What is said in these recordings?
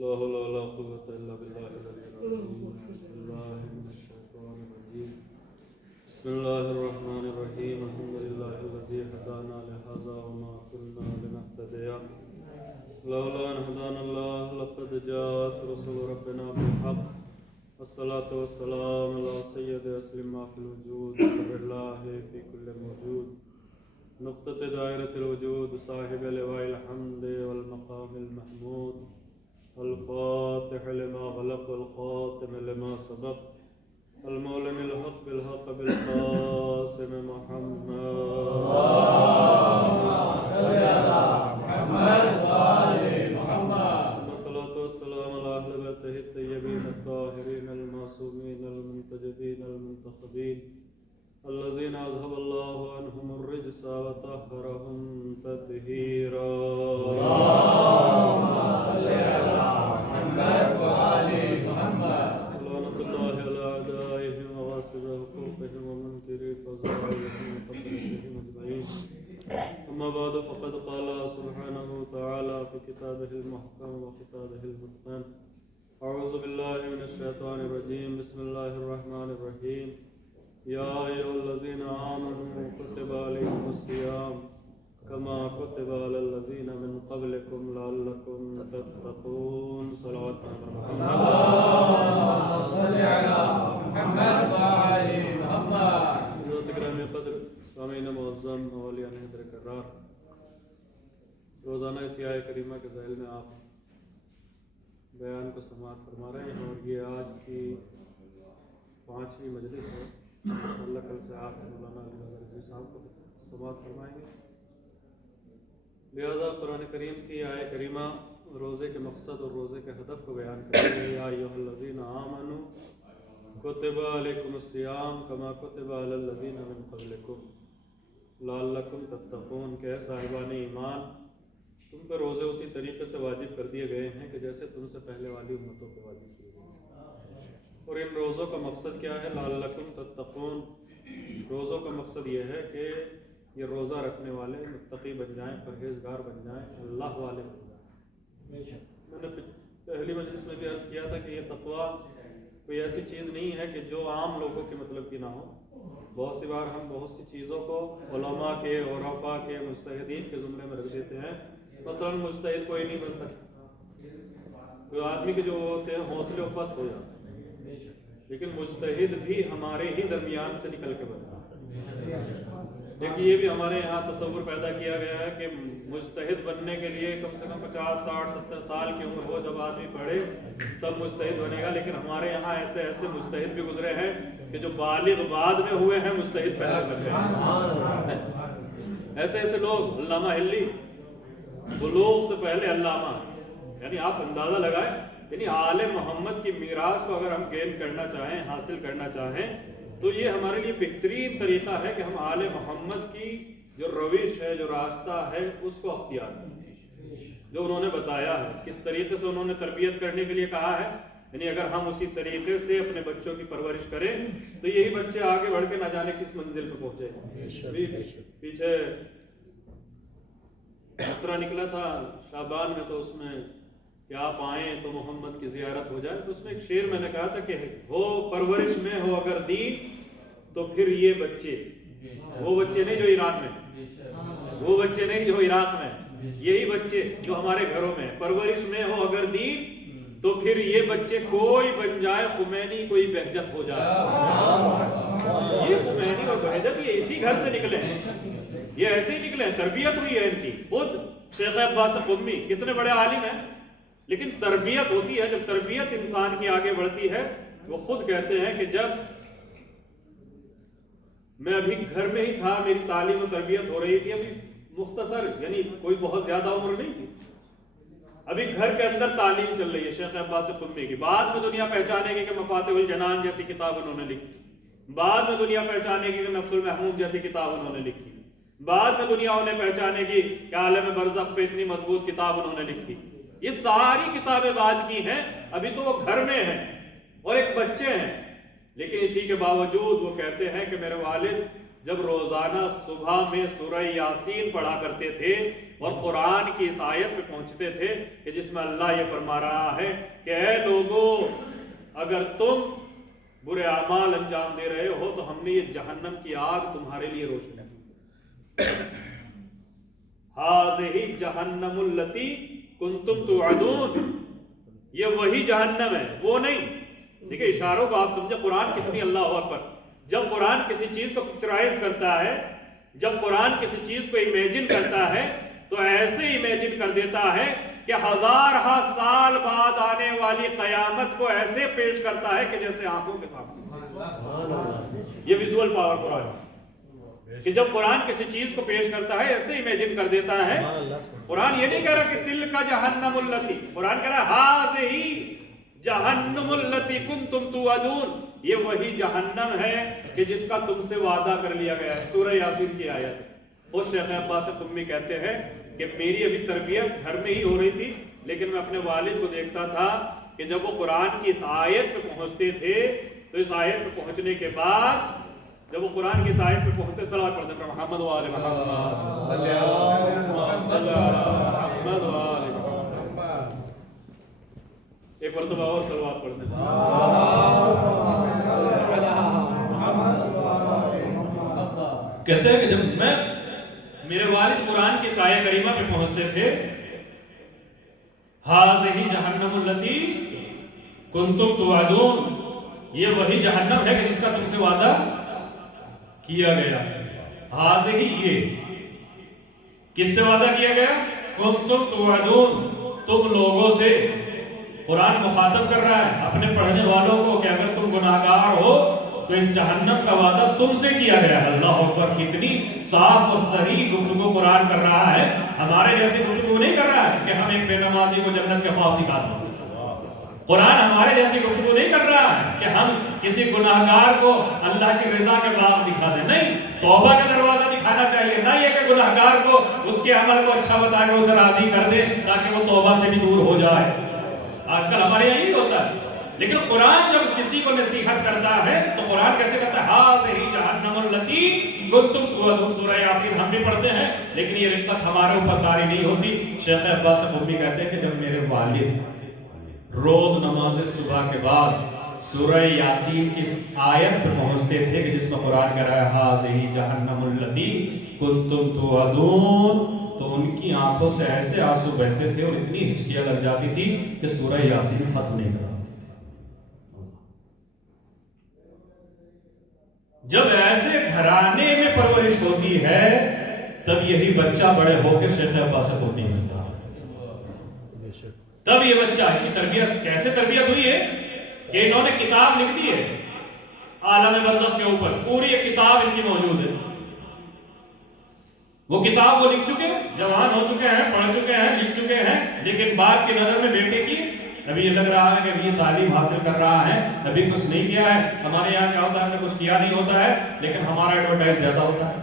لا حول ولا قوة إلا بالله العلي العظيم. بسم الله الرحمن الرحيم. الحمد لله الذي هدانا لهذا وما كنا لنهتدي لولا أن هدانا الله لقد جاءت رسل ربنا بالحق. والصلاة والسلام على سيد أسلم ما في الوجود سر الله في كل موجود نقطة دائرة الوجود صاحب لواء الحمد والمقام المحمود الفاتح لما غلق والخاتم لما سبق المعلن الحق بالحق بالقاسم محمد. اللهم صل على محمد وآل محمد. والصلاة والسلام على أهل بيته الطيبين الطاهرين المعصومين المنتجبين المنتخبين الذين أذهب الله عنهم الرجس وطهرهم تطهيرا. اللهم صل على محمد وآل محمد. لعنة الله على أعدائهم وغاصب حقوقهم ومنكري فضائلهم وقدرتهم أجمعين. أما بعد فقد قال سبحانه وتعالى في كتابه المحكم وكتابه المتقن. أعوذ بالله من الشيطان الرجيم. بسم الله الرحمن الرحيم. يا أيها الذين آمنوا كتب عليكم الصيام كما كتب على الذين من قبلكم لعلكم تتقون. صلوات اللهم صل على محمد وآل محمد. حضرت گرامی قدر سامعین معظم اولیاء حیدر کرار، روزانہ اس آیہ کریمہ کے ذیل میں آپ بیان کو سماعت فرما رہے ہیں اور یہ آج کی 5ویں مجلس ہے. اللہ کل سے آپ مولانا علی رضوی صاحب کو سماعت فرمائیں گے. لہذا قرآن کریم کی آیہ کریمہ روزے کے مقصد اور روزے کے ہدف کو بیان کرتے ہیں. یا ایھا الذین آمنوا کتب علیکم الصیام کما کتب علی الذین من قبلکم لعلکم تتقون. کہ صاحبان ایمان، تم پر روزے اسی طریقے سے واجب کر دیے گئے ہیں کہ جیسے تم سے پہلے والی امتوں پہ واجب کیے گئے. اور ان روزوں کا مقصد کیا ہے؟ لعلکم تتقون. روزوں کا مقصد یہ ہے کہ یہ روزہ رکھنے والے متقی بن جائیں، پرہیزگار بن جائیں، اللہ والے بن جائیں. میں نے پہلی مجلس میں بھی عرض کیا تھا کہ یہ تقویٰ کوئی ایسی چیز نہیں ہے کہ جو عام لوگوں کے مطلب کی نہ ہو. بہت سی بار ہم بہت سی چیزوں کو علماء کے، عرفاء کے، مجتہدین کے زمرے میں رکھ دیتے ہیں. مثلا مجتہد کوئی نہیں بن سکتا. کوئی آدمی کے جو ہوتے ہیں حوصلے و پست ہو جاتے ہیں، لیکن مجتہد بھی ہمارے ہی درمیان سے نکل کے بنتا ہے. دیکھیے یہ بھی ہمارے یہاں تصور پیدا کیا گیا ہے کہ مجتہد بننے کے لیے کم سے کم 50 60 70 سال کی عمر ہو جب آدمی پڑھے تب مجتہد بنے گا. لیکن ہمارے یہاں ایسے ایسے مجتہد بھی گزرے ہیں کہ جو بالغ بعد میں ہوئے ہیں، مجتہد پہلے بن گئے. ایسے ایسے لوگ، علامہ ہلی بلوغ سے پہلے علامہ، یعنی آپ اندازہ لگائیں. یعنی آل محمد کی میراث کو اگر ہم گین کرنا چاہیں، حاصل کرنا چاہیں، تو یہ ہمارے لیے بہترین طریقہ ہے کہ ہم آل محمد کی جو روش ہے، جو راستہ ہے، اس کو اختیار کریں. جو انہوں نے بتایا ہے، کس طریقے سے انہوں نے تربیت کرنے کے لیے کہا ہے، یعنی اگر ہم اسی طریقے سے اپنے بچوں کی پرورش کریں تو یہی بچے آگے بڑھ کے نہ جانے کس منزل پہ پہنچے. پیچھے اسرا نکلا تھا شعبان میں، تو اس میں کہ آپ آئیں تو محمد کی زیارت ہو جائے. تو اس میں ایک شعر میں نے کہا تھا کہ ہو پرورش میں ہو اگر دین تو پھر یہ بچے، وہ بچے نہیں جو عراق میں، وہ بچے نہیں جو عراق میں، یہی بچے جو ہمارے گھروں میں. پرورش میں ہو اگر دین تو پھر یہ بچے کوئی بن جائے خمینی، کوئی بہجت ہو جائے. یہ خمینی اور بہجت یہ اسی گھر سے نکلے ہیں، یہ ایسے ہی نکلے ہیں، تربیت ہوئی ہے ان کی. خود شیخ عباس قمی کتنے بڑے عالم ہیں، لیکن تربیت ہوتی ہے، جب تربیت انسان کی آگے بڑھتی ہے، وہ خود کہتے ہیں کہ جب میں ابھی گھر میں ہی تھا، میری تعلیم و تربیت ہو رہی تھی، ابھی مختصر یعنی کوئی بہت زیادہ عمر نہیں تھی، ابھی گھر کے اندر تعلیم چل رہی ہے شیخ عباس قمی کی. بعد میں دنیا پہچانے کی کہ مفاتیح الجنان جیسی کتاب انہوں نے لکھی، بعد میں دنیا پہچانے کی کہ نفس المحمود جیسی کتاب انہوں نے لکھی، بعد میں دنیا انہیں پہچانے کی کہ عالم برزخ پہ اتنی مضبوط کتاب انہوں نے لکھی. یہ ساری کتابیں بعد کی ہیں، ابھی تو وہ گھر میں ہیں اور ایک بچے ہیں. لیکن اسی کے باوجود وہ کہتے ہیں کہ میرے والد جب روزانہ صبح میں سورہ یاسین پڑھا کرتے تھے اور قرآن کی اس آیت پہ پہنچتے تھے کہ جس میں اللہ یہ فرما رہا ہے کہ اے لوگو، اگر تم برے اعمال انجام دے رہے ہو تو ہم نے یہ جہنم کی آگ تمہارے لیے روشن کی. ہذہ جہنم التی کنتم توعدون، یہ وہی جہنم ہے، وہ نہیں. دیکھیں اشاروں کو آپ سمجھے، قرآن کتنی اللہ اکبر. جب قرآن کسی چیز کو پکچرائز کرتا ہے، جب قرآن کسی چیز کو امیجن کرتا ہے تو ایسے امیجن کر دیتا ہے کہ ہزارہ سال بعد آنے والی قیامت کو ایسے پیش کرتا ہے کہ جیسے آنکھوں کے سامنے. یہ ویژول پاور قرآن کہ جب قرآن کسی چیز کو پیش کرتا ہے ایسے امیجن کر دیتا ہے. قرآن یہ نہیں کہہ رہا کہ دل کا جہنم التی، قرآن کہہ رہا ہے ہاذہ جہنم التی کنتم توعدون، یہ وہی جہنم ہے کہ جس کا تم سے وعدہ کر لیا گیا ہے. سورہ یاسین کی آیت. خود شیخ عباس قمی کہتے ہیں کہ میری ابھی تربیت گھر میں ہی ہو رہی تھی، لیکن میں اپنے والد کو دیکھتا تھا کہ جب وہ قرآن کی اس آیت پہ پہنچتے تھے تو اس آیت پہ پہنچنے کے بعد جب وہ قرآن کی اس آیت پہ پہنچتے صلوات پڑھتے ہیں محمد و آل محمد صلی اللہ محمد و آل محمد. ایک مرتبہ اور صلوات پڑھتے ہیں. کہتے ہیں کہ جب میں میرے والد قرآن کی آیت کریمہ پہ پہنچتے تھے، ہذہ جہنم التی کنتم توعدون، یہ وہی جہنم ہے کہ جس کا تم سے وعدہ کیا گیا. ہذہ یہ کس سے وعدہ کیا گیا؟ کنتم توعدون، تم لوگوں سے. قرآن مخاطب کر رہا ہے اپنے پڑھنے والوں کو کہ اگر تم گناہگار ہو تو اس جہنم کا وعدہ تم سے کیا گیا. اللہ اکبر، کتنی صاف اور صریح گفتگو قرآن کر رہا ہے. ہمارے جیسی گفتگو نہیں کر رہا ہے کہ ہم ایک بے نمازی کو جنت کے خواب دکھاتے ہیں. قرآن ہمارے جیسی گفتگو نہیں کر رہا ہے کہ ہم کسی گناہگار کو اللہ کی رضا کے باغ دکھا دیں. نہیں، توبہ کا دروازہ دکھانا چاہیے، نہ یہ کہ گناہگار کو اس کے عمل کو اچھا بتا کے اسے راضی کر دے تاکہ وہ توبہ سے بھی دور ہو جائے. آج کل ہمارے یہاں یہی ہوتا ہے. لیکن قرآن جب کسی کو نصیحت کرتا ہے تو قرآن کیسے کرتا ہے؟ ہذہ جہنم التی کنتم توعدون. سورہ یاسین ہم بھی پڑھتے ہیں لیکن یہ رقت ہمارے اوپر طاری نہیں ہوتی. شیخ عباس قمی کہتے ہیں کہ جب میرے والد روز نماز صبح کے بعد سورہ یاسین کی آیت پہ پہنچتے تھے کہ جس میں قرآن کہہ رہا ہے ہذہ جہنم التی کنتم توعدون، تو ان کی آنکھوں سے ایسے آنسو بہتے تھے اور اتنی ہچکیاں لگ جاتی تھی کہ سورہ یاسین ختم نہیں کراتے تھے. جب ایسے گھرانے میں پرورش ہوتی ہے تب یہی بچہ بڑے ہو کے شیخ عباس قمی بنتا ہے. تب یہ بچہ، اس کی تربیت کیسے تربیت ہوئی ہے کہ انہوں نے کتاب لکھ دی ہے عالم برزخ کے اوپر. پوری ایک کتاب ان کی موجود ہے. وہ کتاب وہ لکھ چکے، جوان ہو چکے ہیں، پڑھ چکے ہیں، لکھ چکے ہیں، لیکن باپ کی نظر میں بیٹے کی ابھی یہ لگ رہا ہے کہ ابھی یہ تعلیم حاصل کر رہا ہے، ابھی کچھ نہیں کیا ہے. ہمارے یہاں کیا ہوتا ہے، ہم نے کچھ کیا نہیں ہوتا ہے لیکن ہمارا ایڈورٹائز زیادہ ہوتا ہے.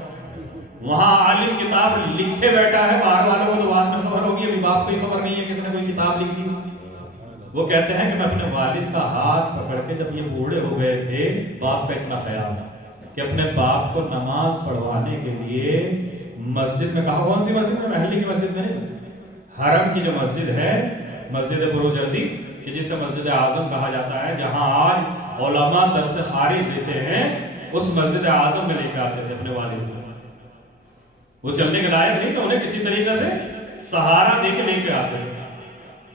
وہاں عالم کتاب لکھے بیٹھا ہے، باہر والوں کو تو بعد میں خبر ہوگی، ابھی باپ کو ہی خبر نہیں ہے کس نے کوئی کتاب لکھ دی. وہ کہتے ہیں کہ میں اپنے والد کا ہاتھ پکڑ کے جب یہ بوڑھے ہو گئے تھے، باپ کا اتنا خیال کہ اپنے باپ کو نماز پڑھوانے کے لیے مسجد میں، کہا کون سی مسجد میں؟ محلے کی مسجد میں نہیں، حرم کی جو مسجد ہے، مسجد بروجردی، کہ جسے مسجد اعظم کہا جاتا ہے، جہاں آج علماء درس خارج دیتے ہیں، اس مسجد اعظم میں لے کے آتے تھے اپنے والد کو. وہ چلنے کے لائق نہیں کہ انہیں کسی طریقے سے سہارا دے کے لے کے آتے تھے.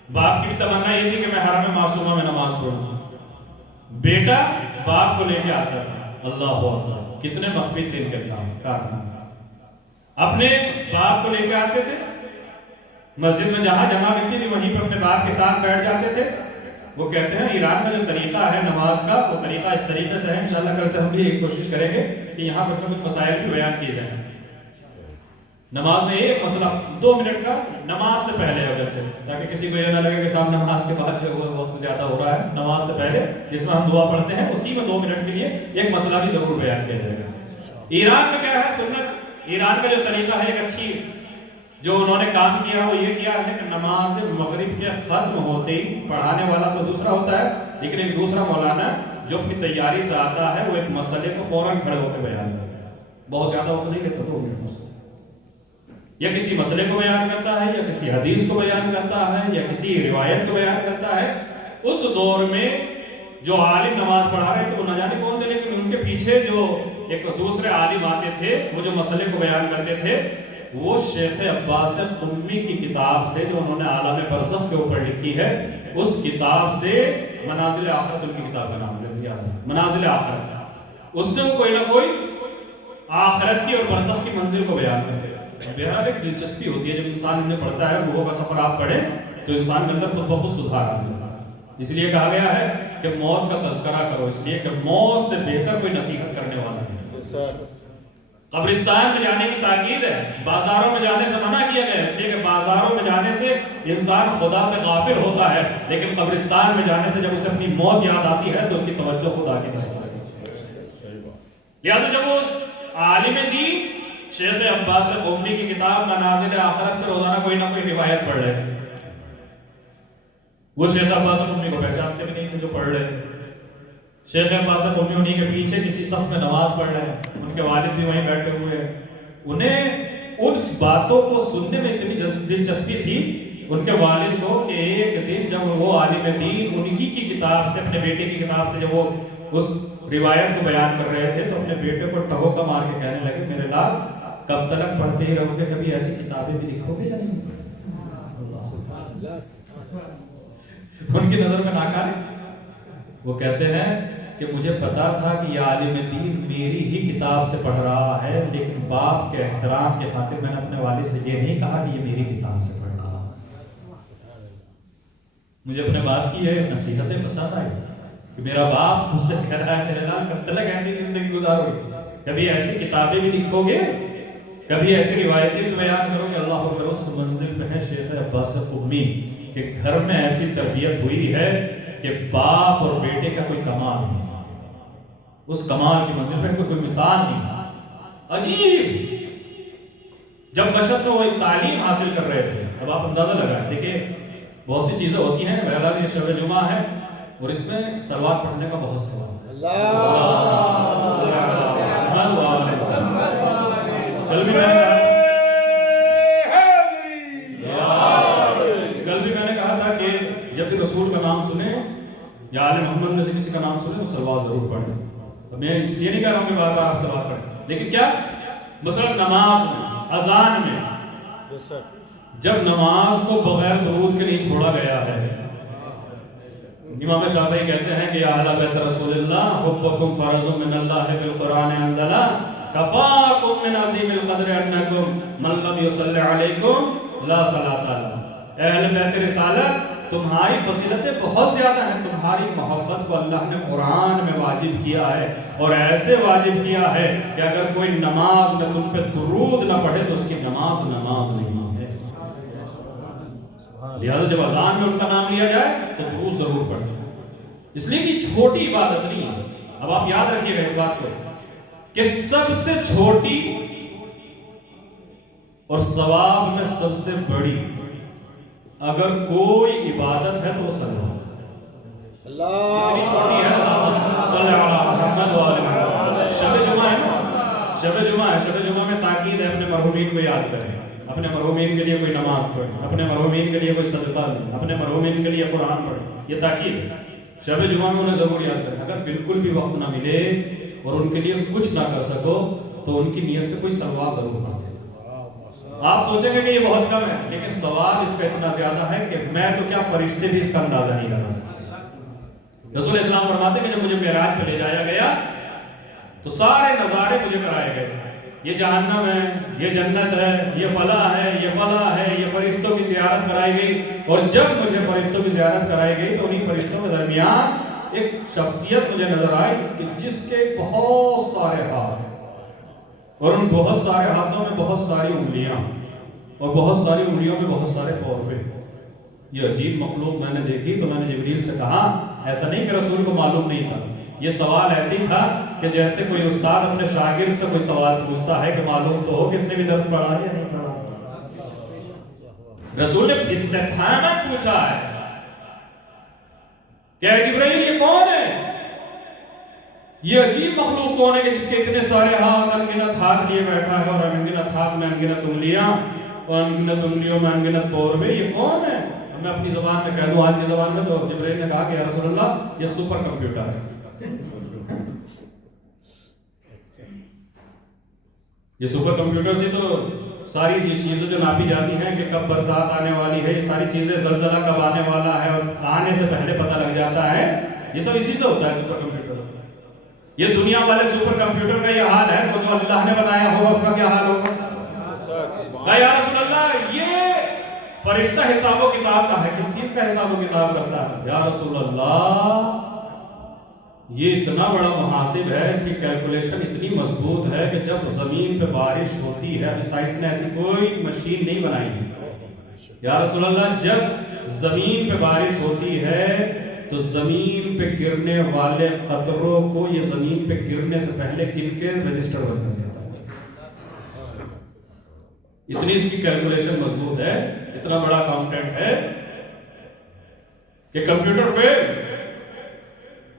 باپ کی بھی تمنا یہ تھی کہ میں حرم معصومہ میں نماز پڑھوں. بیٹا باپ کو لے کے آتا تھا. اللہ اکبر، کتنے مخفی تھے ان کے کارنامے. اپنے باپ کو لے کے آتے تھے مسجد میں جہاں جگہ ملتی تھی وہیں پر اپنے باپ کے ساتھ بیٹھ جاتے تھے. وہ کہتے ہیں ایران کا جو طریقہ ہے نماز کا وہ طریقہ اس طریقے سے ہے. انشاءاللہ کل سے ہم بھی کوشش کریں گے کہ یہاں پر کچھ مسائل بھی بیان کیے جائیں. نماز میں ایک مسئلہ 2 منٹ کا نماز سے پہلے اگر چلے تاکہ کسی کو یہ نہ لگے کہ صاحب نماز کے بعد جو وقت زیادہ ہو رہا ہے. نماز سے پہلے جس میں ہم دعا پڑھتے ہیں اسی میں 2 منٹ کے لیے ایک مسئلہ بھی ضرور بیان کیا جائے گا. ایران میں کیا ہے سنت, ایران کا جو طریقہ ہے ایک اچھی جو انہوں نے کام کیا وہ یہ کیا ہے کہ نماز مغرب کے ختم ہوتے ہی پڑھانے والا تو دوسرا ہوتا ہے لیکن ایک دوسرا مولانا جو اپنی تیاری سے آتا ہے وہ ایک مسئلے کو فوراً کھڑے ہو کے بیان کرتا ہے. بہت زیادہ وقت نہیں لیتا 2 منٹ مسئلہ, یا کسی مسئلے کو بیان کرتا ہے یا کسی حدیث کو بیان کرتا ہے یا کسی روایت کو بیان کرتا ہے. اس دور میں جو عالم نماز پڑھا رہے تھے وہ نہ جانے کون تھے لیکن ان کے پیچھے جو ایک دوسرے عالم آتے تھے وہ جو مسئلے کو بیان کرتے تھے وہ شیخ عباس قمی کی کتاب سے جو انہوں نے عالم برزخ کے اوپر لکھی ہے اس کتاب سے منازل آخرت, ان کی کتاب کا نام لیا ہے منازل آخرت, اس سے وہ کوئی نہ کوئی آخرت کی اور برزخ کی منزل کو بیان کرتے ہیں. بہرحال ایک دلچسپی ہوتی ہے جب انسان انہیں پڑھتا ہے روحوں کا سفر آپ پڑھیں تو انسان کے اندر خود بخود سدھار آتا ہے. اس لیے کہا گیا ہے کہ موت کا تذکرہ کرو, اس لیے کہ موت سے بہتر کوئی نصیحت کرنے والا نہیں. قبرستان میں جانے کی تاکید ہے, بازاروں میں جانے سے منع کیا گیا ہے اس لیے کہ بازاروں میں جانے سے انسان خدا سے غافل ہوتا ہے لیکن قبرستان میں جانے سے جب اسے اپنی موت یاد آتی ہے تو اس کی توجہ خدا کی طرف ہے. لہٰذا جب وہ عالم دین شیخ عباس قمی کی کتاب منازل آخرت سے روزانہ کوئی نہ کوئی روایت پڑھ رہے ہیں, وہ شیخ عباس قمی کو پہچانتے بھی نہیں تھے جو پڑھ رہے ہیں. شیخ عباس قمی انہی کے پیچھے کسی صف میں نماز پڑھ رہے ہیں, ان کے والد بھی وہیں بیٹھے ہوئے ہیں. انہیں اس باتوں کو سننے میں اتنی دلچسپی تھی ان کے والد کو کہ ایک دن جب وہ عالم دین انہی کی کتاب سے اپنے بیٹے کی کتاب سے جب وہ اس روایت کو بیان کر رہے تھے تو اپنے بیٹے کو ٹہوکا مار کے کہنے لگے میرے لال کب تک پڑھتے ہی رہو گے, کبھی ایسی کتابیں بھی لکھو گے یا نہیں. ان کی نظر میں ناکارے. وہ کہتے ہیں کہ مجھے پتا تھا کہ یہ عالم دین میری ہی کتاب سے پڑھ رہا ہے لیکن باپ کے احترام کے خاطر میں نے اپنے والد سے یہ نہیں کہا کہ یہ میری کتاب سے پڑھ رہا. مجھے اپنے باپ کی یہ نصیحتیں پسند آئی کہ میرا باپ مجھ سے کہہ رہا ہے میرے لال کب تک ایسی زندگی گزارو گے, کبھی ایسی کتابیں بھی لکھو گے, کبھی ایسی روایتیں بھی بیان کرو گے. اللہ اکبر. اس منزل پہ ہے شیخ عباس قمی کہ گھر میں ایسی تربیت ہوئی ہے کہ باپ اور بیٹے کا کوئی کمال نہیں, اس کمال کی منزل پہ کوئی مثال نہیں. عجیب جب بشر میں وہ تعلیم حاصل کر رہے تھے. اب آپ اندازہ لگائیں, دیکھیں بہت سی چیزیں ہوتی ہیں. بہرحال یہ شب جمعہ ہے اور اس میں صلوات پڑھنے کا بہت ثواب ہے. کل بھی میں نے کہا تھا کہ جب بھی رسول کا نام سنیں یا آل محمد میں سے کسی کا نام سنیں وہ صلوات ضرور پڑھیں. میں اس لیے نہیں کہہ رہا ہوں کہ بار بار آپ صلوات پڑھیں, لیکن کیا مثلا نماز میں اذان میں جب نماز کو بغیر درود کے نہیں چھوڑا گیا ہے. امام شافعی کہتے ہیں کہ یا اہل بیت رسول اللہ حبکم فرض من اللہ فی القرآن انزلا کفاکم من عظیم القدر انکم من لم یصلی علیکم لا صلاۃ له. اہل بیت رسالت تمہاری فضیلتیں بہت زیادہ ہیں, تمہاری محبت کو اللہ نے قرآن میں واجب کیا ہے اور ایسے واجب کیا ہے کہ اگر کوئی نماز میں تم پہ درود نہ پڑھے تو اس کی نماز نہیں ہے. لہذا جب اذان میں ان کا نام لیا جائے تو درود ضرور پڑھیں, اس لیے کہ چھوٹی عبادت نہیں ہے. اب آپ یاد رکھیے گا اس بات کو کہ سب سے چھوٹی اور ثواب میں سب سے بڑی اگر کوئی عبادت ہے تو وہ صلوات ہے. اتنی چھوٹی ہے صلی اللہ محمد و آل محمد. شب جمعہ ہے نا, شب جمعہ ہے, شب جمعہ میں تاکید ہے اپنے مرحومین کو یاد کریں, اپنے مرحومین کے لیے کوئی نماز پڑھیں, اپنے مرحومین کے لیے کوئی صدقہ دیں, اپنے مرحومین کے لیے قرآن پڑھیں. یہ تاکید ہے. شب جمعہ میں انہیں ضرور یاد کریں. اگر بالکل بھی وقت نہ ملے اور ان کے لیے کچھ نہ کر سکو تو ان کی نیت سے کوئی صلوات ضرور پڑھ دیں. آپ سوچیں گے کہ یہ بہت کم ہے, لیکن ثواب اس کا اتنا زیادہ ہے کہ میں تو کیا فرشتے بھی اس کا اندازہ نہیں لگا سکتے. رسول اسلام فرماتے ہیں کہ جب مجھے معراج پہ لے جایا گیا تو سارے نظارے مجھے کرائے گئے. یہ جہنم ہے، یہ جنت ہے، یہ فلاں ہے، یہ فلاں ہے، یہ فرشتوں کی زیارت کرائی گئی. اور جب مجھے فرشتوں کی زیارت کرائی گئی تو انہی فرشتوں کے درمیان ایک شخصیت مجھے نظر آئی کہ جس کے بہت سارے ہاتھ ہیں، اور ان بہت سارے ہاتھوں میں بہت ساری انگلیاں، اور بہت ساری انگلیوں میں بہت سارے پورے. یہ عجیب مخلوق میں نے دیکھی تو میں نے جبریل سے کہا، ایسا نہیں کہ رسول کو معلوم نہیں تھا، یہ سوال ایسی تھا کہ جیسے کوئی استاد اپنے شاگرد سے کوئی سوال پوچھتا ہے کہ معلوم تو ہو کس نے بھی درس پڑھا یا نہیں پڑھا. رسول نے استفہامت پوچھا ہے کہ اے جبرائیل یہ کون ہے، یہ عجیب مخلوق کون ہے کہ جس کے اتنے سارے ہاتھ، انگنت ہاتھ لیے بیٹھا ہے، اور انگنت ہاتھ میں انگنت انگلیاں، اور انگنت انگلیوں میں انگنت پورے، یہ کون ہے؟ میں اپنی زبان میں کہہ دوں، آج کی زبان میں، تو جبرائیل نے کہا کہ یا رسول اللہ یہ سپر کمپیوٹر ہے. یہ سپر کمپیوٹر سے تو ساری چیزیں جو ناپی جاتی ہیں کہ کب برسات آنے والی ہے، یہ ساری چیزیں، زلزلہ کب آنے والا ہے، اور آنے سے پہلے پتہ لگ جاتا ہے، یہ سب اسی سے ہوتا ہے سپر کمپیوٹر. یہ دنیا والے سپر کمپیوٹر کا یہ حال ہے، تو جو اللہ نے بنایا ہوگا اس کا کیا حال ہوگا؟ یا رسول اللہ یہ فرشتہ حساب و کتاب کا ہے، کس چیز کا حساب و کتاب کرتا ہے؟ یا رسول اللہ یہ اتنا بڑا محاسب ہے، اس کی کیلکولیشن اتنی مضبوط ہے کہ جب زمین پہ بارش ہوتی ہے، ابھی سائنس نے ایسی کوئی مشین نہیں بنائی ہے. یا رسول اللہ جب زمین پہ بارش ہوتی ہے تو زمین پہ گرنے والے قطروں کو یہ زمین پہ گرنے سے پہلے گن کے رجسٹر کر دیتا ہے. اتنی اس کی کیلکولیشن مضبوط ہے، اتنا بڑا اکاؤنٹنٹ ہے کہ کمپیوٹر فیل.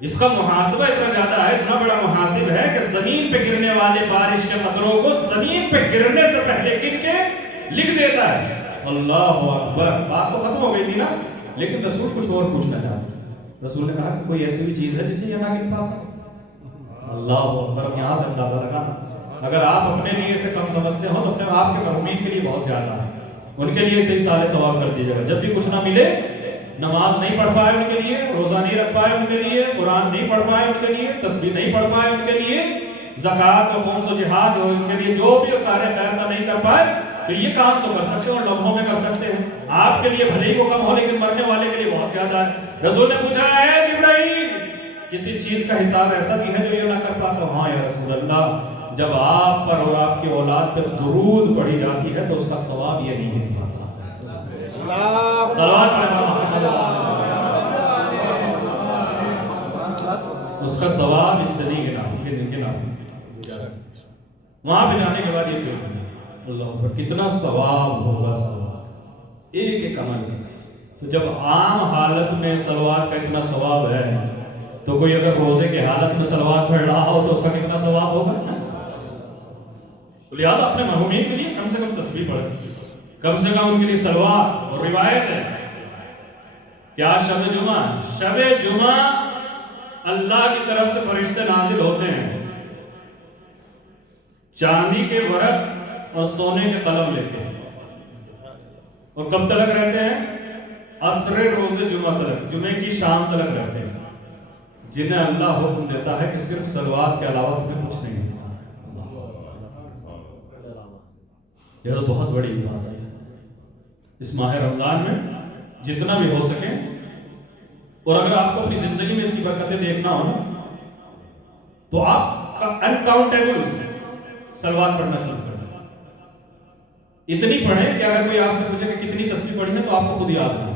اس کا محاسبہ اتنا زیادہ ہے، اتنا بڑا محاسب ہے کہ زمین پہ گرنے والے بارش کے قطروں کو زمین پہ گرنے سے پہلے گن کے لکھ دیتا ہے. اللہ اکبر. بات تو ختم ہو گئی تھی نا، لیکن رسول کچھ اور پوچھنا چاہتے. رسول نے کہا کہ کوئی ایسی بھی چیز ہے جسے یہ نہ گن پاتا. اللہ اکبر. یہاں سے اندازہ لگا، اگر آپ اپنے لیے اسے کم سمجھتے ہو تو اپنے آپ کے مرحومین کے لیے بہت زیادہ ہے. ان کے لیے صحیح سارے ثواب کر دیجیے گا. جب بھی کچھ نہ ملے، نماز نہیں پڑھ پائے ان کے لیے، روزہ نہیں رکھ پائے ان کے لیے، قرآن نہیں پڑھ پائے ان کے لیے، تسبیح نہیں پڑھ پائے ان کے لیے، زکوٰۃ و خمس و جہاد ان کے لیے جو بھی کار خیر کا نہیں کر پائے، تو یہ کام تو کر سکتے ہیں اور لمحوں میں کر سکتے ہیں. آپ کے لیے بھلے ہی وہ کم ہو لیکن مرنے والے کے لیے بہت زیادہ ہے. رسول نے پوچھا ہے جبرائیل کسی چیز کا حساب ایسا بھی ہے جو یہ نہ کر پاتا؟ ہاں یا رسول اللہ جب آپ پر اور آپ کی اولاد پر درود پڑھی جاتی ہے تو اس کا ثواب یہ نہیں مل پاتا. اس کا ثواب اس سے نہیں گنا. وہاں پہ جانے کے بعد یہ پھر اللہ اکبر کتنا ثواب ہوگا. صلوات ایک ایک عمل کا. تو جب عام حالت میں صلوات کا اتنا ثواب ہے تو کوئی اگر روزے کے حالت میں صلوات پڑھ رہا ہو تو اس کا کتنا ثواب ہوگا. تو لہٰذا اپنے مرحومین کے لیے کم سے کم تسبیح پڑھیں، کم سے کم ان کے لیے صلوات. اور روایت ہے کہ آج شب جمعہ اللہ کی طرف سے فرشتے نازل ہوتے ہیں چاندی کے ورق اور سونے کے قلم لے کے، اور کب تلک رہتے ہیں؟ عصر روز جمعہ تلک، جمعے کی شام تلک رہتے ہیں، جنہیں اللہ حکم دیتا ہے کہ صرف صلوات کے علاوہ تمہیں کچھ نہیں دیتا. یہ تو بہت بڑی عبادت ہے. اس ماہ رمضان میں جتنا بھی ہو سکے، اور اگر آپ کو اپنی زندگی میں اس کی برکتیں دیکھنا ہو نا تو آپ انکاؤنٹیبل صلوات پڑھنا شروع کر دیں. اتنی پڑھیں کہ اگر کوئی آپ سے پوچھے کہ کتنی تسبیح پڑھی ہے تو آپ کو خود یاد ہو،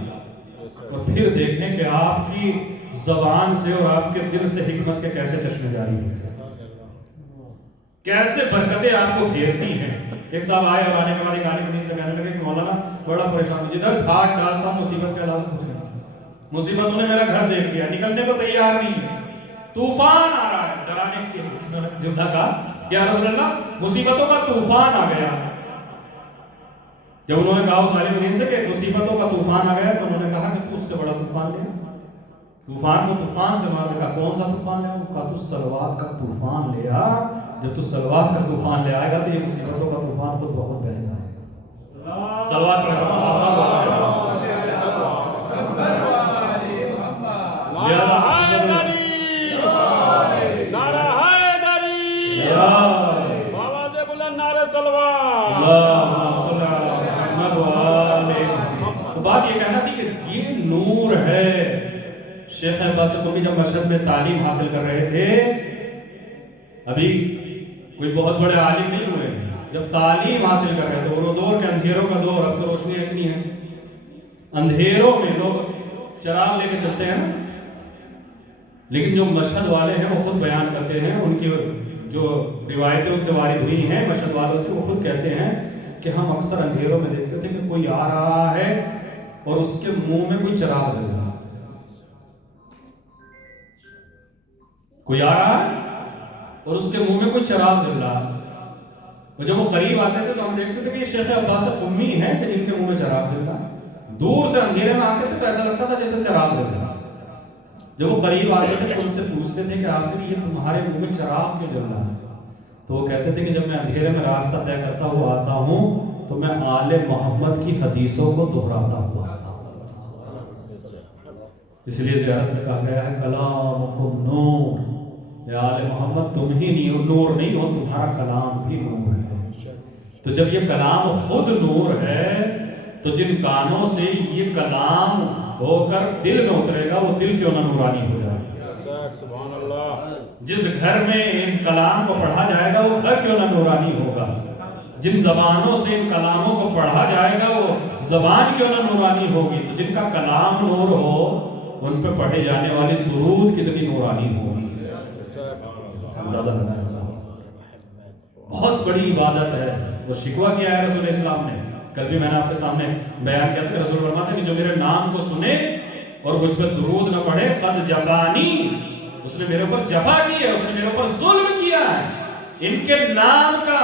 اور پھر دیکھیں کہ آپ کی زبان سے اور آپ کے دل سے حکمت کے کیسے چشمے جاری ہیں، کیسے برکتیں آپ کو گھیرتی ہیں. ایک صاحب آئے اور آنے کے بعد ایک عالم دین سے کہنے لگے کہ مولانا بڑا پریشان ہوں، جدھر ہاتھ ڈالتا ہوں مصیبت کے علاوہ کچھ نہیں. مصیبتوں نے میرا گھر دیکھ لیا، نکلنے کو تیار نہیں ہے، طوفان آ رہا ہے. ڈرانے کے لیے جملہ کہا یا رسول اللہ مصیبتوں کا طوفان آ گیا. جب انہوں نے کہا اس عالم دین سے کہ مصیبتوں کا طوفان آ گیا تو انہوں نے کہا کہ تو اس سے بڑا طوفان لے. طوفان کو طوفان سے انہوں نے کہا کون سا طوفان لے؟ کہا تو صلوات کا طوفان لے آ. جب تو صلوات کا طوفان لے آئے گا تو یہ مصیبتوں کا طوفان خود بہت بہہ جائے گا. صلوات پڑھیں. نعرہ حیدری، آواز بلند یہ کہنا تھی کہ یہ نور ہے. شیخ عباس قمی جب مشہد میں تعلیم حاصل کر رہے تھے، ابھی کوئی بہت بڑے عالم نہیں ہوئے، جب تعلیم حاصل کر رہے تھے، وہ دور کے اندھیروں کا دور، اب تو روشنی اتنی ہے، اندھیروں میں لوگ چراغ لے کے چلتے ہیں نا. لیکن جو مشہد والے ہیں وہ خود بیان کرتے ہیں، ان کی جو روایتیں ان سے وارد ہوئی ہیں مشہد والوں سے، وہ خود کہتے ہیں کہ ہم اکثر اندھیروں میں دیکھتے تھے کہ کوئی آ رہا ہے اور اس کے منہ میں کوئی چراغ جل رہا ہے، کوئی آ رہا ہے اور اس کے منہ میں کوئی چراغ جل رہا ہے. اور جب وہ قریب آتے تھے تو ہم دیکھتے تھے کہ یہ شیخ عباس قمی ہیں کہ جن کے منہ میں چراغ جل رہا ہے. دور سے اندھیرے میں آتے تھے تو ایسا لگتا تھا جیسے چراغ جل رہا ہے. جب وہ قریب آتے تھے تو ان سے پوچھتے تھے کہ آخر یہ تمہارے منہ میں چراغ کیوں جل رہا ہے؟ تو وہ کہتے تھے کہ جب میں اندھیرے میں راستہ طے کرتا ہوا آتا ہوں تو میں آل محمد کی حدیثوں کو دہراتا ہوا آتا ہوں. اس لیے زیارت میں کہا گیا ہے کلامکم نور، یا آل محمد تم ہی نور نہیں ہو، تمہارا کلام بھی نور ہے. تو جب یہ کلام خود نور ہے تو جن کانوں سے یہ کلام ہو کر دل میں اترے گا وہ دل کیوں نہ نورانی ہو جائے گا. سبحان اللہ. جس گھر میں ان کلام کو پڑھا جائے گا وہ گھر کیوں نہ نورانی ہوگا. جن زبانوں سے ان کلاموں کو پڑھا جائے گا وہ زبان کیوں نہ نورانی ہوگی. تو جن کا کلام نور ہو ان پہ پڑھے جانے والی درود کتنی نورانی ہوگی. بہت بڑی عبادت ہے. وہ شکوہ کیا ہے رسول اسلام نے، کل بھی میں نے آپ کے سامنے بیان کیا تھا کہ رسول فرماتے ہیں کہ جو میرے نام کو سنے اور مجھ پہ درود نہ پڑھے قد جفانی، اس نے میرے اوپر جفا کی ہے، اس نے میرے اوپر ظلم کیا ہے. ان کے نام کا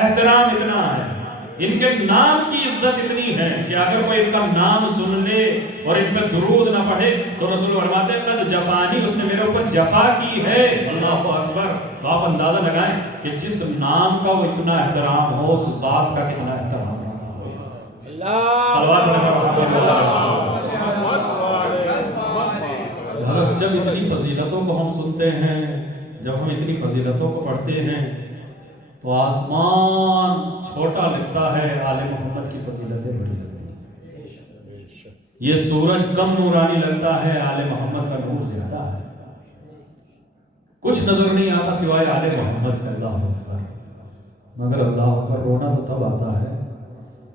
احترام اتنا ہے، ان کے نام کی عزت اتنی ہے کہ اگر کوئی ان کا نام سن لے اور ان پہ درود نہ پڑھے تو رسول فرماتے ہیں قد جفانی، اس نے میرے اوپر جفا کی ہے. اللہ اکبر. آپ اندازہ لگائیں کہ جس نام کا وہ اتنا احترام ہو اس ذات کا کتنا احترام ہو. جب اتنی فضیلتوں کو ہم سنتے ہیں، جب ہم اتنی فضیلتوں کو پڑھتے ہیں تو آسمان چھوٹا لگتا ہے، آل محمد کی فضیلتیں بڑی لگتی ہیں. یہ سورج کم نورانی لگتا ہے، آل محمد کا نور زیادہ ہے. کچھ نظر نہیں آتا سوائے آل محمد کا. اللہ اکبر. مگر اللہ اکبر رونا تو تب آتا ہے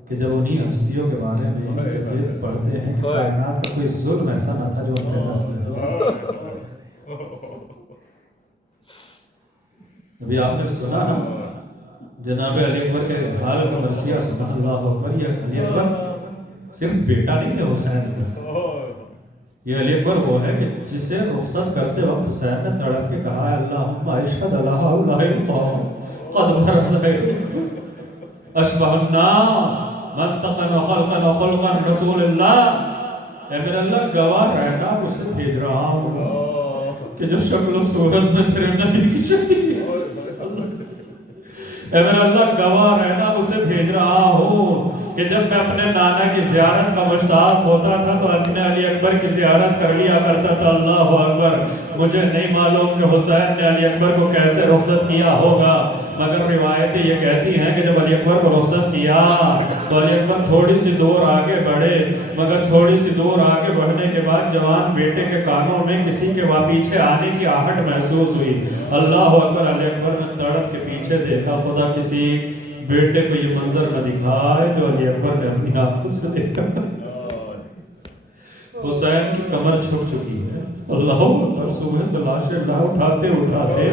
کہ جب انہی ہستیوں کے بارے میں پڑھتے ہیں کہ کائنات کا کوئی ظلم ایسا نہ تھا جو ان پہ نہ ہو. ابھی آپ نے سنا نا جناب علی اکبر کے حال کا مرثیہ، سبحان اللہ اکبر. یہ علی اکبر صرف بیٹا نہیں تھے حسین کا، یہ علی اکبر وہ ہے کہ جسے رخصت کرتے وقت حسین نے تڑپ کے کہا ہے اللہم اشہد اللہ الہ القوم قد برد اشبہ الناس منطقا وخلقا وخلقا رسول اللہ. اے میرے اللہ گواہ رہنا اسے بھیج رہا ہوں کہ جو شکل و صورت میں تیرے نبی کی شکل. اے میرا اللہ گواہ رہنا اسے بھیج رہا ہوں کہ جب میں اپنے نانا کی زیارت کا مشتاق ہوتا تھا تو اپنے علی اکبر کی زیارت کر لیا کرتا تھا. اللہ اکبر. مجھے نہیں معلوم کہ حسین نے علی اکبر کو کیسے رخصت کیا ہوگا، مگر روایتیں یہ کہتی ہیں کہ جب علی اکبر کو رخصت کیا تو علی اکبر تھوڑی سی دور آگے بڑھے، مگر تھوڑی سی دور آگے بڑھنے کے بعد جوان بیٹے کے کانوں میں کسی کے پیچھے آنے کی آہٹ محسوس ہوئی. اللہ اکبر. علی اکبر نے تڑپ کے پیچھے دیکھا، خدا کسی بیٹے کو یہ منظر نہ دکھائے جو علی اکبر نے اپنی آنکھوں سے دیکھا. حسین کی کمر چھٹ چکی ہے. اللہ اکبر. صبح سے لاشیں نہ اٹھاتے اٹھاتے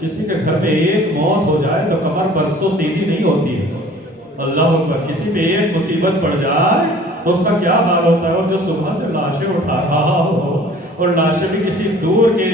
کسی کے گھر میں ایک موت ہو جائے تو کمر برسوں سیدھی نہیں ہوتی ہے. اللہ اکبر. کسی پہ ایک مصیبت پڑ جائے تو اس کا کیا حال ہوتا ہے. اور جو صبح سے لاشیں اٹھا رہا ہو اور لاشیں بھی کسی دور کے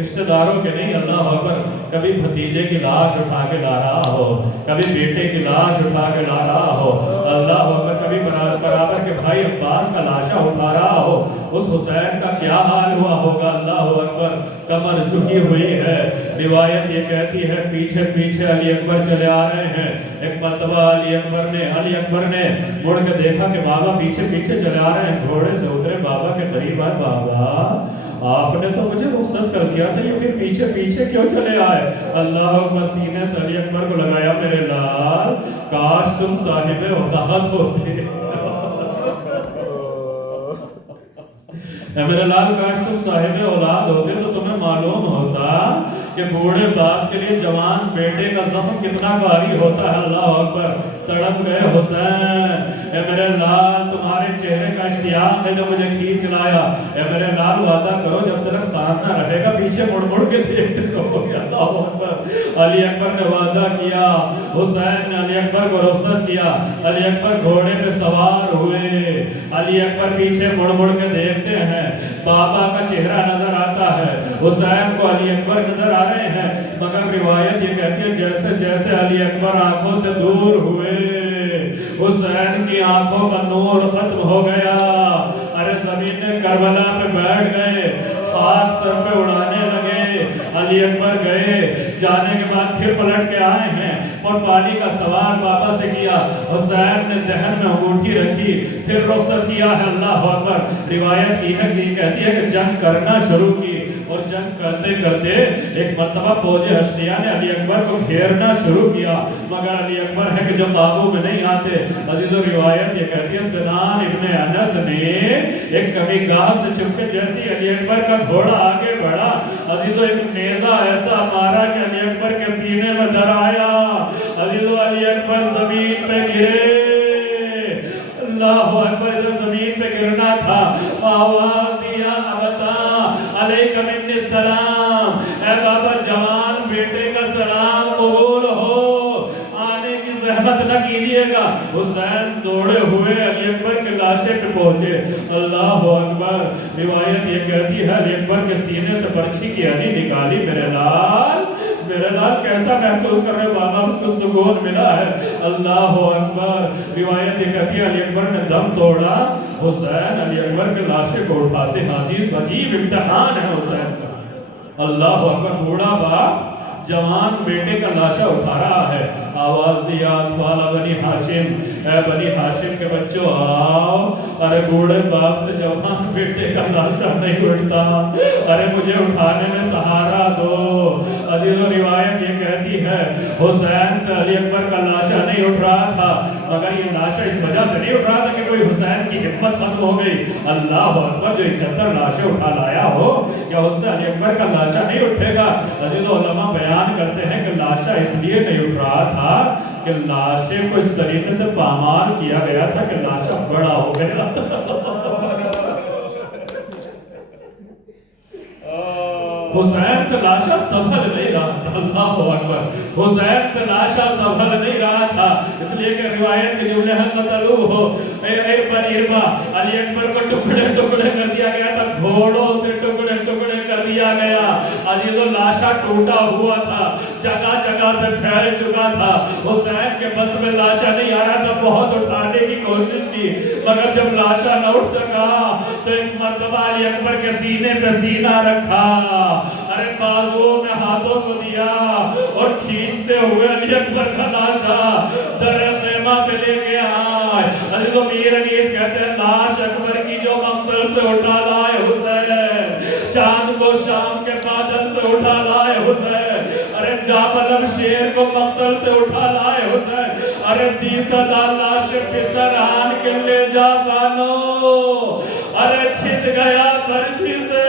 رشتہ داروں کے نہیں. اللہ اکبر. کبھی بھتیجے کی لاش اٹھا کے لا رہا ہو، کبھی بیٹے کی لاش اٹھا کے لا رہا ہو. اللہ اکبر. کبھی برابر کے بھائی عباس کا لاشا اٹھا رہا ہو. اس حسین کا کیا حال ہوا ہوگا. اللہ اکبر. کمر جھکی ہوئی ہے. روایت یہ کہتی ہے پیچھے پیچھے علی اکبر چلے آ رہے ہیں. ایک مرتبہ علی اکبر نے مڑ کے دیکھا کہ بابا پیچھے پیچھے چلے آ رہے ہیں. گھوڑے سے اترے، بابا کے قریب آئے. بابا آپ نے تو مجھے رخصت کر دیا تھا، یہ پھر پیچھے پیچھے کیوں چلے آئے. اللہ اکبر. سینے سے علی اکبر کو لگایا میرے لال کاش تم صاحب وداعت ہوتے. اے میرے لال کاش تم صاحب اولاد ہوتے تو تمہیں معلوم ہوتا کہ بوڑھے باپ کے لیے جوان بیٹے کا زخم کتنا بھاری ہوتا ہے. اللہ اکبر. تڑپ گئے حسین. اے میرے لال تمہارے چہرے کا اشتیاق ہے جو مجھے کھینچ لایا. اے میرے لال وعدہ کرو جب تک سامنا رہے گا پیچھے مڑ مڑ کے دیکھتے رہو گے. اللہ اکبر. علی اکبر نے وعدہ کیا. حسین نے علی اکبر کو رخصت کیا. علی اکبر گھوڑے پہ سوار ہوئے. علی اکبر پیچھے مڑ مڑ کے دیکھتے ہیں. بابا کا چہرہ نظر آتا ہے, حسین کو علی اکبر نظر آ رہے ہیں, مگر روایت یہ کہتی ہے جیسے جیسے علی اکبر آنکھوں سے دور ہوئے حسین کی آنکھوں کا نور ختم ہو گیا. ارے زمین کربلا پہ بیٹھ گئے, خاک سر پہ اڑانے لگے. علی اکبر گئے, جانے کے بعد پھر پلٹ کے آئے ہیں اور پانی کا سوال بابا سے کیا. حسین نے دہن میں انگوٹھی رکھی, پھر رخصت کیا ہے. اللہ اکبر. روایت کی ہے کہ کہتی ہے کہ جنگ کرنا شروع کی, اور جنگ کرتے کرتے ایک مرتبہ فوج حشریہ نے علی اکبر کو گھیرنا شروع کیا, مگر علی اکبر ہے کہ جو قابو میں نہیں آتے. عزیزو روایت یہ کہتی ہے سنان ابن انس نے ایک کمی گاہ سے چھپ کے جیسی علی اکبر کا گھوڑا آگے بڑھا, عزیزو ایک نیزہ ایسا مارا کہ علی اکبر کے سینے میں در آیا. عزیزو علی اکبر زمین پہ گرے. اللہ اکبر. ادھر زمین پہ گرنا تھا, آواز دیا ابتا علیکم منی السلام, اے بابا جوان بیٹے کا سلام قبول ہو, آنے کی زحمت نہ کیجیے گا. حسین دوڑے ہوئے علی اکبر کے لاشے پہ پہنچے. اللہ اکبر. روایت یہ کہتی ہے علی اکبر کے سینے سے برچھی کی علی نکالی. میرے لال کیسا محسوس کر رہے بابا, اس کو سکون ملا ہے. اللہ اکبر. روایت یہ کہتی ہے علی اکبر نے دم توڑا. حسین علی اکبر کے لاشے کو اٹھاتے ہیں. عجیب امتحان ہے حسین کا. اللہ اکبر. بوڑھا باپ جوان بیٹے کا لاشا اٹھا رہا ہے. آواز دیا اطفال بنی ہاشم, اے بنی ہاشم کے بچوں آؤ. ارے بوڑھے باپ سے جوان بیٹے کا لاشا نہیں اٹھتا, ارے مجھے اٹھانے میں سہارا دو. عزیزو روایت یہ کہتی ہے حسین سے علی اکبر کا لاشا نہیں اٹھ رہا تھا, مگر یہ لاشا اس وجہ سے نہیں اٹھ رہا تھا کہ کوئی حسین کی ہمت ختم ہو گئی. اللہ اکبر. جو 71 لاشیں اٹھا لایا ہو, کیا اس سے علی اکبر کا لاشا نہیں اٹھے گا؟ عزیزو علماء بیان کرتے ہیں کہ لاشا اس لیے نہیں اٹھ رہا تھا کہ لاشے کو اس طریقے سے پامال کیا گیا تھا کہ لاشا بڑا ہو گیا تھا. حسین سے لاشا سنبھل نہیں رہا تھا. اللہ اکبر. حسین سے لاشا سنبھل نہیں رہا تھا, اس لیے کہ روایت کے جملے ہیں قتلوہ اربا اربا. علی اکبر کو ٹکڑے ٹکڑے کر دیا گیا تھا, گھوڑوں سے ٹکڑے ٹکڑے کر دیا گیا. عزیزو لاشا ٹوٹا ہوا تھا, جگہ جگہ سے پھیل چکا تھا. حسین کے بس میں لاشا نہیں آ رہا تھا, بہت اٹھانے کی کوشش کی, مگر جب لاشا نہ اٹھ سکا تو ایک مرتبہ علی اکبر کے سینے پہ سینہ رکھا, ارے بازوؤں میں ہاتھوں کو دیا, اور کھینچتے ہوئے علی اکبر کا لاشا در خیمہ پہ لے کے آئے. عزیزو میر انیس کہتے ہیں لاش اکبر کی جو مقتل سے اٹھا لائے حسین, چاند کو شام کے بادل سے اٹھا لائے حسین, ارے جابلم شیر کو مقتل سے اٹھا لائے حسین, ارے 30,000 لاشیں پسر آن کے لے جا بانو, ارے چھت گیا برچھی سے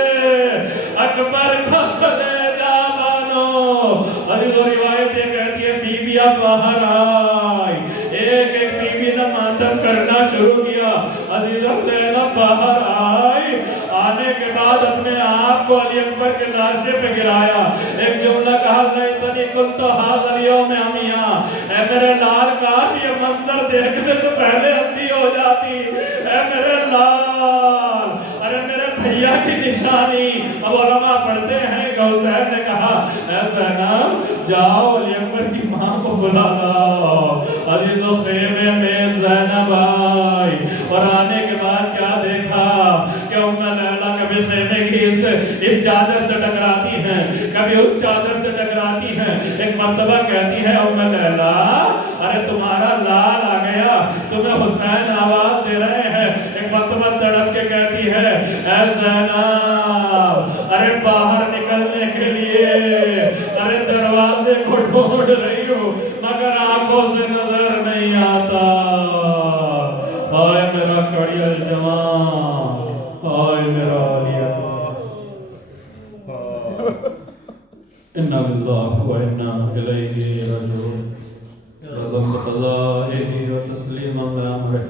اکبر کا کلیجہ بانو. عزیزو روایت یہ کہتی ہے بی بیاں باہر آئی, ایک ایک بی بی نے ماتم کرنا شروع کیا. عزیزو زینب باہر آئی, آنے کے بعد اپنے آپ کو علی اکبر کے لاشے پہ گرایا. ایک جملہ کہا لیتنی کنت ھذا اليوم عمیاں, اے میرے لال کاش یہ منظر دیکھنے سے پہلے اندھی ہو جاتی. اے میرے لال, ارے میرے بھیا کی نشانی. اب علماء پڑھتے ہیں کہ حسین نے کہا اے زینب جاؤ علی اکبر کی ماں کو بلا لاؤ. عزیزو خیمے میں زینب آئی, اور آنے کے بعد کیا دیکھا کہ ام لیلا کبھی خیمے کی اس چادر سے ٹکراتی ہیں, کبھی اس چادر سے ٹکراتی ہیں. ایک مرتبہ کہتی ہے ام لیلا ارے تمہارا لال آ گیا, تمہیں حسین آواز دے رہے ہیں. ایک مرتبہ تڑپ کے کہتی ہے اے زینب ارے باہر نکلنے کے لیے ارے دروازے کو ڈھونڈ رہی ہوں, مگر آنکھوں سے نظر نہیں آتا. آئے میرا کڑیل جوان, آئے میرا علی انا للہ و انا الیہ راجعون ربم بقضائه وتسلیما لامره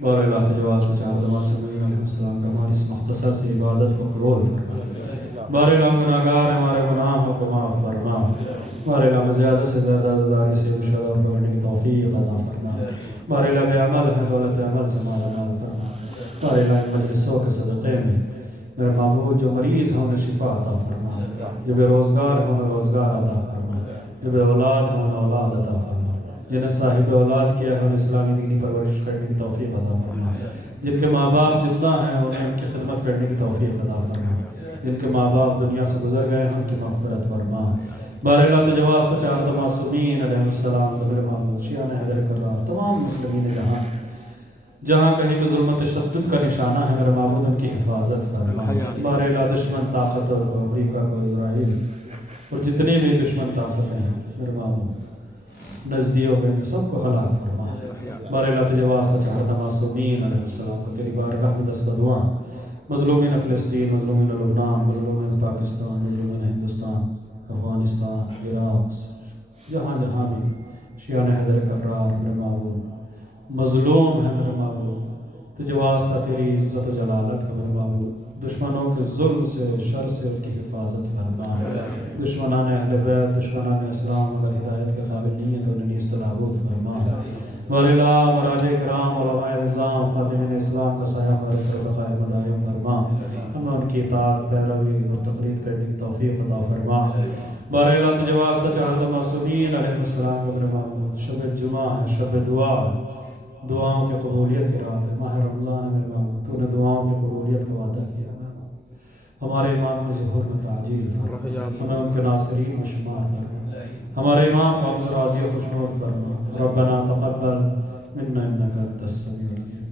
بار اللہ تجواز چار دماغ سبیل علیہ السلام کا ہماری اس مختصر سے عبادت کو قبول فرما بار اللہ گناہگار ہمارے گناہوں کو معاف فرما بار اللہ زیادہ سے زیادہ زداری سے شرف پڑھنے کی توفیق عطا فرما بار اللہ بے عمل ہے دولت عمل سے مالا مال فرما بار اللہ مجلسوں کے صدقے میں میرے معبود جو مریض ہیں انہیں شفا عطا فرما جو بے روزگار ہیں انہیں روزگار عطا فرما جو بے اولاد ہیں انہیں اولاد عطا فرما جنہیں صاحب اولاد کیا ہے انہیں اسلامی دینی پرورش کرنے کی توفیق عطا فرما جن کے ماں باپ زندہ ہیں انہیں ان کی خدمت کرنے کی توفیق عطا فرما جن کے ماں باپ دنیا سے گزر گئے ہیں ان کی مغفرت فرما بار اللہ تجواز کا چار معصومین علیہ السلام نبی محمد شیعہ حیدر کرار تمام مسلمین جہاں جہاں کہیں بھی ظلم و تشدد کا نشانہ ہے میرے معبود ان کی حفاظت فرما بار اللہ دشمن طاقت اور امریکہ کو اسرائیل اور جتنے بھی دشمن طاقتیں ہیں میرے معبود نزدیوں میں سب کو ہلاک فرما بار اللہ تجواز کا چار معصومین علیہ السلام کو تیری بارگاہ میں دست دعا مظلومین فلسطین مظلومین لبنان مظلومین پاکستان مظلومین ہندوستان افغانستان عراق جہاں جہاں بھی شیعہ حیدر کرار میرے معبود مظلوم ہے میرے معبود تجھے واسطہ تیری عزت و جلالت ہے میرے معبود دشمنوں کے ظلم سے شر سے ان کی حفاظت فرما دشمنان اہل بیت دشمنان اسلام اگر ہدایت کے قابل نہیں ہے تو انہیں نیست و نابود فرما وَلِلَّہ مراج کرام علماء نظام خادمین اسلام کا سایہ ہمارے سر بخائر مدائم فرما ہم ان کی اطاعت پیروی اور تقلید کرنے کی توفیق عطا فرما بار اللہ تجھے واسطہ چاہتا معصومین علیہ السلام کو فرما شب جمعہ ہے شب دعا دعاؤں کی قبولیت کی رات ہے ماہ رمضان ہے میرے معبود تو نے دعاؤں کی قبولیت کا وعدہ کیا ہمارے امام کے ظہور میں تعجیل فرما ہمیں ان کے ناصرین و شمار فرما ہمارے امام کو ہم سے راضی و خوشنود فرما ربنا تقبل منا انك انت السميع العليم